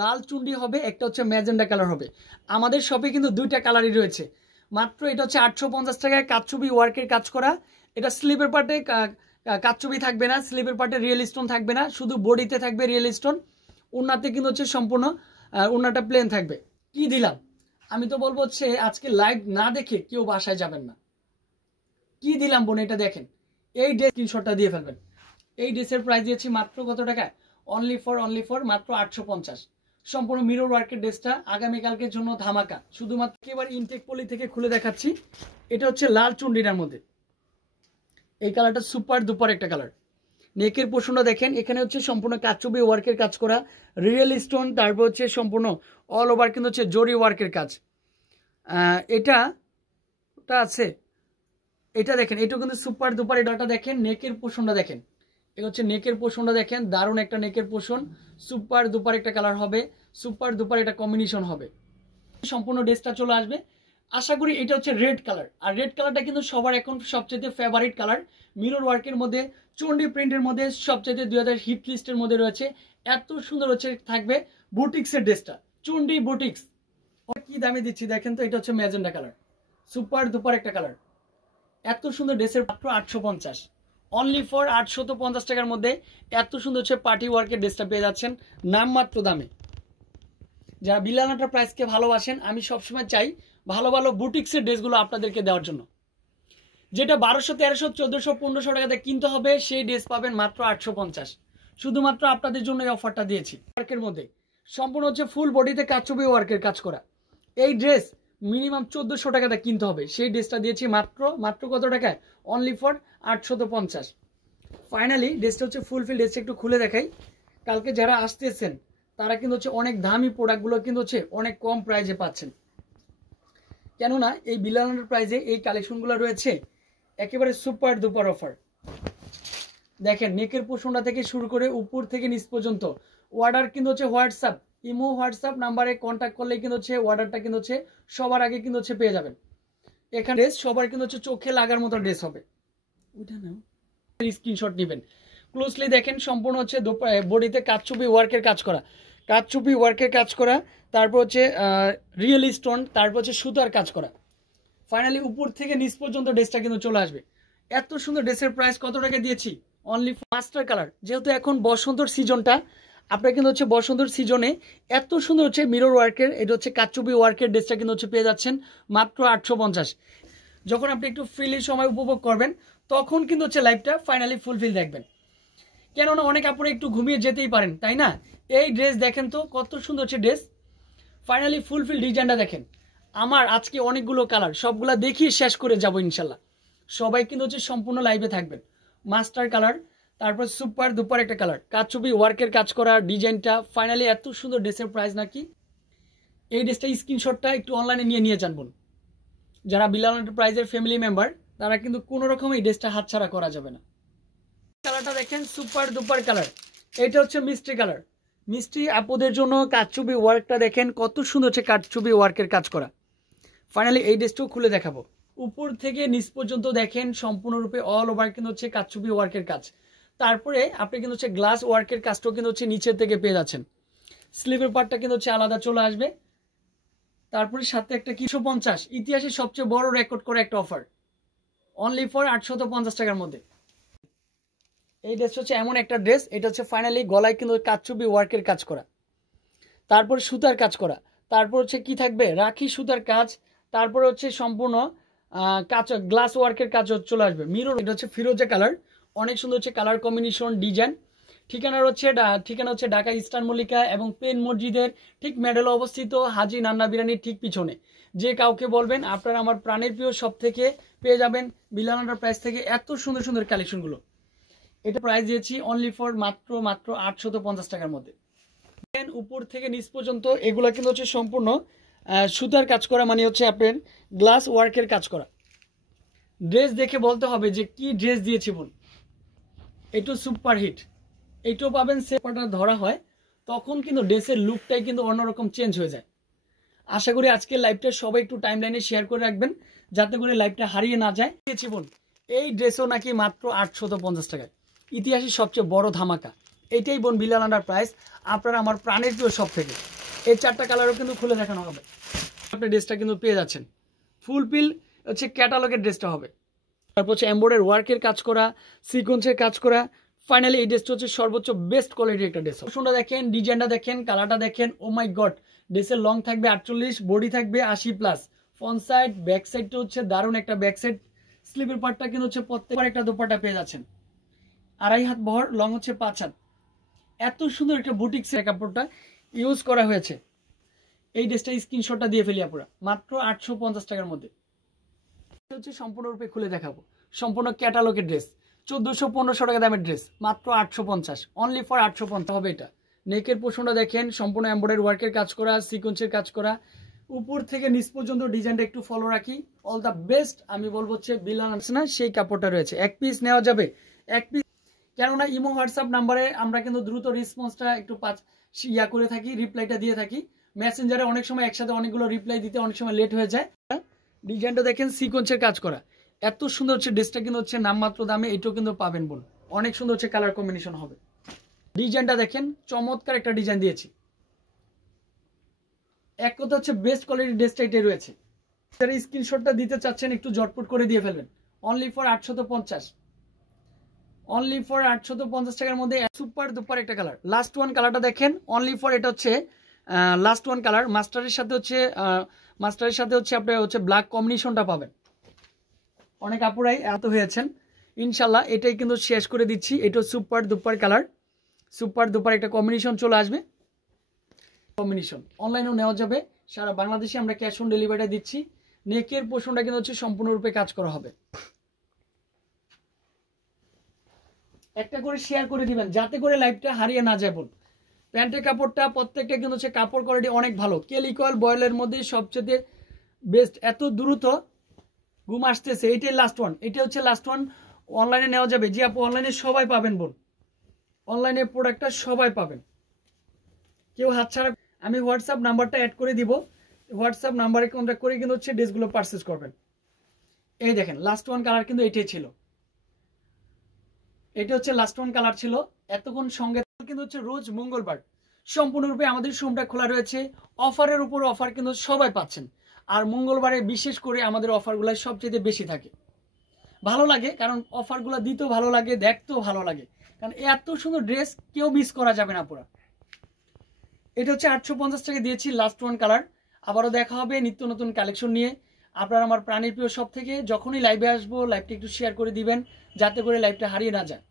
লাল চুন্ডি হবে, একটা হচ্ছে ম্যাজেন্ডা কালার হবে। আমাদের শপে কিন্তু দুইটা কালারই রয়েছে। মাত্র এটা হচ্ছে 850 টাকায় কারচুপি ওয়ার্কের কাজ করা। এটা স্লিপের পার্টে কারচুপি থাকবে না, স্লিপের পার্টে রিয়েল স্টোন থাকবে না, শুধু বডিতে থাকবে রিয়েল স্টোন। ওড়নাতে কিন্তু হচ্ছে সম্পূর্ণ ওড়নাটা প্লেন থাকবে। কি দিলাম আমি তো বলবো হচ্ছে আজকে লাইভ না দেখে কেউ বাসায় যাবেন না। কি দিলাম বোন, এটা দেখেন। এই ড্রেস স্ক্রিনশটটা দিয়ে ফেলবেন। এই ড্রেসের প্রাইস দিয়েছি মাত্র কত টাকায়? অনলি ফর মাত্র 850। সম্পূর্ণ মিরর ওয়ার্কের ড্রেসটা আগামীকালকের জন্য ধামাকা। শুধুমাত্র এবার ইনটেক পলি থেকে খুলে দেখাচ্ছি। এটা হচ্ছে লাল চুন্ডিটার মধ্যে। এই কালারটা সুপার দুপার একটা কালার। নেকের পোর্শনটা দেখেন, এখানে হচ্ছে সম্পূর্ণ কারচুপি ওয়ার্কের কাজ করা, রিয়েল স্টোন, তারপর হচ্ছে সম্পূর্ণ অল ওভার কিন্তু হচ্ছে জরি ওয়ার্কের কাজ। এটা আছে, এটা দেখেন, এটা কিন্তু সুপার দুপার। এটা দেখেন নেকের পোর্শনটা দেখেন, এটা হচ্ছে নেকের পোর্শনটা দেখেন, দারুণ একটা নেকের পোর্শন। সুপার দুপার একটা কালার হবে, সুপার দুপার একটা কম্বিনেশন হবে। সম্পূর্ণ ড্রেসটা চলে আসবে। আশা করি এটা হচ্ছে রেড কালার, আর রেড কালারটা কিন্তু সবার এখন সবচেয়ে ফেভারিট কালার। মিরর ওয়ার্কের মধ্যে, চন্ডি প্রিন্টের মধ্যে সবচেয়ে 2000 হিট লিস্টের মধ্যে রয়েছে। এত সুন্দর হচ্ছে থাকবে বুটিক্সের ড্রেসটা, চন্ডি বুটিক্স। কি দামে দিচ্ছি দেখেন তো। এটা হচ্ছে ম্যাজেন্ডা কালার, সুপার দুপার একটা কালার। এত সুন্দর ড্রেসের মাত্র 850, অনলি ফর 850 টাকার মধ্যে এত সুন্দর হচ্ছে পার্টি ওয়ার্কের ড্রেসটা পেয়ে যাচ্ছেন নামমাত্র দামে। যারা বিলানাটা প্রাইসকে ভালোবাসেন, আমি সবসময় চাই ভালো ভালো বুটিক্সের ড্রেসগুলো আপনাদেরকে দেওয়ার জন্য। যেটা 1200, 1300, 1400, 1500 টাকাতে কিনতে হবে, সেই ড্রেস পাবেন মাত্র 850। শুধুমাত্র আপনাদের জন্য এই অফারটা দিয়েছি। ওয়ার্কের মধ্যে সম্পূর্ণ হচ্ছে ফুল বডিতে কারচুপি ওয়ার্কের কাজ করা। এই ড্রেস মিনিমাম 1400 টাকাতে কিনতে হবে, সেই ড্রেসটা দিয়েছি মাত্র কত টাকায়? Only for 850। ফাইনালি ড্রেসটা হচ্ছে ফুলফিল। ড্রেসটা একটু খুলে দেখাই। কালকে যারা আসতেছেন তারা কিন্তু হচ্ছে অনেক দামি প্রোডাক্টগুলো কিন্তু হচ্ছে অনেক কম প্রাইসে পাচ্ছেন। কেননা এই বিলানার প্রাইসে এই কালেকশনগুলো রয়েছে একেবারে সুপার দুপার অফার। দেখেন নেকের পোর্শনটা থেকে শুরু করে উপর থেকে নিচ পর্যন্ত অর্ডার কিন্তু হচ্ছে হোয়াটসঅ্যাপ, ইমো হোয়াটসঅ্যাপ নাম্বারে কন্ট্যাক্ট করলে কিন্তু হচ্ছে অর্ডারটা কিন্তু হচ্ছে সবার আগে কিন্তু হচ্ছে পেয়ে যাবেন। এখানে ড্রেস সবার কিন্তু হচ্ছে চোখে লাগার মতো ড্রেস হবে। ওইটা না, স্ক্রিনশট নেবেন। ক্লোজলি দেখেন, সম্পূর্ণ হচ্ছে বডিতে কারচুপি ওয়ার্কের কাজ করা, কারচুপি ওয়ার্কের কাজ করা, তারপর হচ্ছে রিয়েল স্টোন, তারপর হচ্ছে সুতার কাজ করা। ফাইনালি উপর থেকে নিচ পর্যন্ত ড্রেসটা কিন্তু চলে আসবে। এত সুন্দর ড্রেসের প্রাইস কত টাকা দিয়েছি? Only master colour. যেহেতু এখন বসন্তর সিজনটা, আপনার কিন্তু হচ্ছে বসন্তর সিজনে এত সুন্দর হচ্ছে মিরর ওয়ার্কের, এটা হচ্ছে কারচুপি ওয়ার্কের ড্রেসটা কিন্তু হচ্ছে পেয়ে যাচ্ছেন মাত্র 850। যখন আপনি একটু ফ্রিলি সময় উপভোগ করবেন তখন কিন্তু হচ্ছে লাইফটা ফাইনালি ফুলফিল দেখবেন। কেননা অনেক আপনারা একটু ঘুমিয়ে যেতেই পারেন, তাই না? এই ড্রেস দেখেন তো কত সুন্দর হচ্ছে ড্রেস। ফাইনালি ফুলফিল ডিজাইনটা দেখেন। আমার আজকে অনেকগুলো কালার, সবগুলা দেখিয়ে শেষ করে যাব ইনশাল্লাহ। সবাই কিন্তু হচ্ছে সম্পূর্ণ লাইভে থাকবেন। মাস্টার কালার, তারপর সুপার দুপার একটা কালার, কারচুপি ওয়ার্কের কাজ করা ডিজাইনটা। ফাইনালি এত সুন্দর ড্রেসের প্রাইস নাকি। এই ড্রেসটা স্ক্রিনশটটা একটু অনলাইনে নিয়ে জানবেন। যারা বিলাল এন্টারপ্রাইজের ফ্যামিলি মেম্বার তারা কিন্তু কোনো রকম এই ড্রেসটা হাতছাড়া করা যাবে না। কালারটা দেখেন, সুপার দুপার কালার। এটা হচ্ছে মিষ্টি কালার। মিষ্টি আপুদের জন্য কারচুপি ওয়ার্কটা দেখেন কত সুন্দর হচ্ছে কারচুপি ওয়ার্কের কাজ করা। ফাইনালি এই ড্রেসটাও খুলে দেখাবো। উপর থেকে নিচ পর্যন্ত দেখেন সম্পূর্ণরূপে অল ওভার কিন্তু হচ্ছে কারচুপি ওয়ার্কের কাজ। তারপরে আপনি কিন্তু হচ্ছে গ্লাস ওয়ার্কের কাজটাও কিন্তু হচ্ছে নিচের থেকে পেয়ে যাচ্ছেন। স্লিভের পার্টটা কিন্তু হচ্ছে আলাদা চলে আসবে। তারপরে সাথে একটা 250, ইতিহাসের সবচেয়ে বড় রেকর্ড করে একটা অফার, অনলি ফর 850 টাকার মধ্যে। এই ড্রেসটা হচ্ছে এমন একটা ড্রেস, এটা হচ্ছে ফাইনালি গলায় কিন্তু কারচুপি ওয়ার্কের কাজ করা, তারপর সুতার কাজ করা, তারপর হচ্ছে কি থাকবে রাখি সুতার কাজ, তারপর হচ্ছে সম্পূর্ণ কাজ গ্লাস ওয়ার্কের কাজ চলে আসবে। মিরর, এটা হচ্ছে ফিরোজা কালার, অনেক সুন্দর হচ্ছে কালার কম্বিনেশন ডিজাইন। ঠিকানা হচ্ছে ঢাকা ইস্টার্ন মল্লিকা এবং পেন মসজিদের ঠিক মেডেলে অবস্থিত, হাজি নান্না বিরিয়ানির ঠিক পিছনে। যে কাউকে বলবেন আপনারা আমার প্রাণের প্রিয় সব থেকে পেয়ে যাবেন বিলানার প্রাইস থেকে এত সুন্দর সুন্দর কালেকশনগুলো। এটা প্রাইস দিয়েছি অনলি ফর মাত্র 850 টাকার মধ্যে। উপর থেকে নিচ পর্যন্ত এগুলো কিন্তু হচ্ছে সম্পূর্ণ সুতার কাজ করা, মানে হচ্ছে আপনার গ্লাস ওয়ার্কের কাজ করা। ড্রেস দেখে বলতে হবে যে কি ড্রেস দিয়েছি বোন। একটু সুপার হিট। এইটাও পাবেন সেপাটা ধরা হয় তখন কিন্তু ড্রেসের লুকটাই কিন্তু অন্যরকম চেঞ্জ হয়ে যায়। আশা করি আজকের লাইভটা সবাই একটু টাইম লাইনে শেয়ার করে রাখবেন যাতে করে লাইভটা হারিয়ে না যায়। দিয়েছি বোন এই ড্রেসও নাকি মাত্র 850 টাকায়, ইতিহাসের সবচেয়ে বড় ধামাকা। এটাই বোন বিলাল এন্টারপ্রাইজ, আপনারা আমার প্রাণের প্রিয় সব থেকে। এই 4টা কালারও কিন্তু খুলে দেখানো হবে। আপনি ড্রেসটা কিন্তু পেয়ে যাচ্ছেন ফুল পিল হচ্ছে ক্যাটালগের ড্রেসটা হবে। তারপর হচ্ছে এমব্রয়ডারি ওয়ার্কের কাজ করা, সিকোয়েন্সের কাজ করা। ফাইনালি এই ড্রেসটা হচ্ছে সর্বোচ্চ বেস্ট কোয়ালিটির একটা ড্রেস। শুনটা দেখেন, ডিজাইনটা দেখেন, কালারটা দেখেন, ও মাই গড। ড্রেসের লং থাকবে 48, বডি থাকবে 80+। ফ্রন্ট সাইড ব্যাক সাইডটা হচ্ছে দারুণ একটা ব্যাক সাইড। স্লিপের পার্টটা কিন্তু হচ্ছে প্রত্যেকবার একটা দোপাট্টা পেয়ে যাচ্ছেন। 2.5 হাত বহর, লং হচ্ছে 5 হাত। এত সুন্দর একটা বুটিক্সের কাপড়টা ইউজ করা হয়েছে। এই ড্রেসটা স্ক্রিনশটটা দিয়ে ফেলি আপুরা, মাত্র 850 টাকার মধ্যে। হচ্ছে সম্পূর্ণরূপে খুলে দেখাবো, সম্পূর্ণ ক্যাটালগের ড্রেস। 1400-1500 টাকা দামের ড্রেস, মাত্র 850, অনলি ফর 850 হবে এটা। নেকের পোর্শনটা দেখেন, সম্পূর্ণ এমব্রয়ডারি ওয়ার্কের কাজ করা, সিকোয়েন্সের কাজ করা। উপর থেকে নিচ পর্যন্ত ডিজাইনটা একটু ফলো রাখি। অল দ্য বেস্ট আমি বলবো হচ্ছে বিলাল না সেই কাপড়টা রয়েছে। এক পিস নেওয়া যাবে, এক পিস। কেননা ইমো হোয়াটসঅ্যাপ নাম্বারে আমরা কিন্তু দ্রুত রেসপন্সটা একটু করে থাকি, রিপ্লাইটা দিয়ে থাকি। মেসেঞ্জারে অনেক সময় একসাথে অনেকগুলো রিপ্লাই দিতে অনেক সময় লেট হয়ে যায়। ডিজাইনটা দেখেন, সিকোয়েন্সের কাজ করা, এত সুন্দর হচ্ছে ড্রেসটা কিন্তু হচ্ছে নামমাত্র দামে এটাও কিন্তু পাবেন বল। অনেক সুন্দর হচ্ছে কালার কম্বিনেশন হবে। ডিজাইনটা দেখেন, চমৎকার একটা ডিজাইন দিয়েছি। এক কথা হচ্ছে বেস্ট কোয়ালিটির ড্রেসটা এটাই রয়েছে। যারা স্ক্রিনশটটা দিতে চাচ্ছেন একটু জটপট করে দিয়ে ফেলবেন। অনলি ফর 850, অনলি ফর 850 টাকার মধ্যে সুপার দুপার একটা কালার। লাস্ট ওয়ান কালারটা দেখেন, অনলি ফর এটা হচ্ছে লাস্ট ওয়ান কালার। মাস্টারের সাথে হচ্ছে আপনার হচ্ছে ব্ল্যাক কম্বিনেশনটা পাবেন। অনেক আপুরাই এত হয়েছেন, ইনশাল্লাহ এটাই কিন্তু শেষ করে দিচ্ছি। এটা সুপার দুপার কালার, সুপার দুপার একটা কম্বিনেশন চলে আসবে। কম্বিনেশন অনলাইনেও নেওয়া যাবে, সারা বাংলাদেশে আমরা ক্যাশ অন ডেলিভারিটা দিচ্ছি। নেকের পোর্শনটা কিন্তু হচ্ছে সম্পূর্ণরূপে কাজ করা হবে। একটা করে শেয়ার করে দিবেন যাতে করে লাইভটা হারিয়ে না যায়। প্যান্টের কাপড়টা প্রত্যেকটা কিন্তু হচ্ছে কাপড় কোয়ালিটি অনেক ভালো। কেলিকল বয়েলের মধ্যে সবচেয়ে বেস্ট। এত দ্রুত ঘুম আসতেছে, এইটাই লাস্ট ওয়ান, এটা হচ্ছে লাস্ট ওয়ান। অনলাইনে নেওয়া যাবে, জি আপু অনলাইনে সবাই পাবেন বোন, অনলাইনে প্রোডাক্টটা সবাই পাবেন, কেউ হাতছাড়া। আমি হোয়াটসঅ্যাপ নাম্বারটা অ্যাড করে দিব, হোয়াটসঅ্যাপ নাম্বারে কন্ট্যাক্ট করে কিন্তু হচ্ছে ড্রেসগুলো পারচেজ করবেন। এই দেখেন লাস্ট ওয়ান কালার কিন্তু এটাই ছিল, এটা হচ্ছে লাস্ট ওয়ান কালার ছিল। এতক্ষণ সঙ্গে কিন্তু হচ্ছে রোজ মঙ্গলবার সম্পূর্ণরূপে আমাদের শোরুমটা খোলা রয়েছে। অফারের উপর অফার কিন্তু সবাই পাচ্ছেন। আর মঙ্গলবারে বিশেষ করে আমাদের অফারগুলো সবচেয়ে বেশি থাকে। ভালো লাগে কারণ অফারগুলো দিতেও ভালো লাগে, দেখতেও ভালো লাগে, কারণ এত সুন্দর ড্রেস কেউ মিস করা যাবে না পুরা। এটা হচ্ছে 850 টাকা দিয়েছি, লাস্ট ওয়ান কালার। আবারও দেখা হবে নিত্য নতুন কালেকশন নিয়ে। আপনার আমার প্রাণের প্রিয় সব থেকে। যখনই লাইভে আসবো লাইভটা একটু শেয়ার করে দিবেন যাতে করে লাইভটা হারিয়ে না যায়।